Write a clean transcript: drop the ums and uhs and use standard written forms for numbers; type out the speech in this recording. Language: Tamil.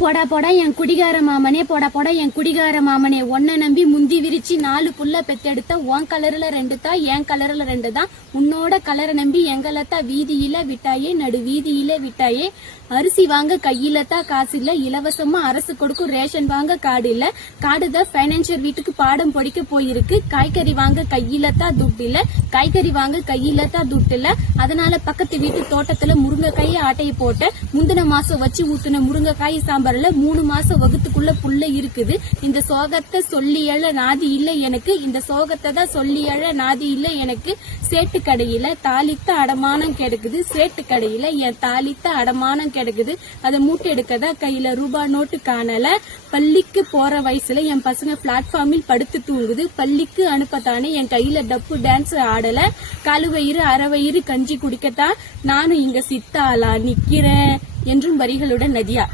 போடா போடா என் குடிகார மாமனே, போடா போடா என் குடிகார மாமனே, ஒன்ன நம்பி முந்தி விரிச்சு 4 புள்ள பெத்தெடுத்த உன் கலர்ல 2 தான், என் கலர்ல 2 தான். உன்னோட கலரை நம்பி எங்களைத்தான் வீதியில விட்டாயே, நடு வீதியில விட்டாயே. அரிசி வாங்க கையில தான் காசு இல்ல, இலவசமா அரசு கொடுக்கும் ரேஷன் வாங்க கார்டு இல்ல. கார்டு தான் பைனான்சியர் வீட்டுக்கு பாடம் படிக்க போயிருக்கு. காய்கறி வாங்க கையில தான் துட்டு இல்ல, காய்கறி வாங்க கையில தான் துட்டு இல்ல. அதனால பக்கத்து வீட்டு தோட்டத்துல முருங்கைக்காய் ஆட்டையை போட்ட, முந்தின மாசம் வச்சு ஊத்துன முருங்கைக்காய் சாம்பார்ல 3 மாசம் வகுத்துக்குள்ள புள்ள இருக்குது. இந்த சோகத்தை சொல்லி எழ நாதி இல்ல எனக்கு, இந்த சோகத்தை தான் சொல்லி எழ நாதி இல்ல எனக்கு. சேட்டு கடையில தாளித்த அடமானம் கிடக்குது, சேட்டு கடையில என் தாளித்த அடமானம் கிடக்குது. அதை மூட்டை எடுக்கதான் கையில ரூபாய் நோட்டு காணல. பள்ளிக்கு போற வயசுல என் பசங்க பிளாட்ஃபார்மில் படுத்து தூங்குது. பள்ளிக்கு அனுப்பத்தானே என் கையில டப்பு டான்ஸ் ஆடல. காலுவயிறு அறவயிறு கஞ்சி குடிக்கத்தான் நானும் இங்க சித்தாளா நிக்கிறேன் என்றும் வரிகளுடன் நதியா.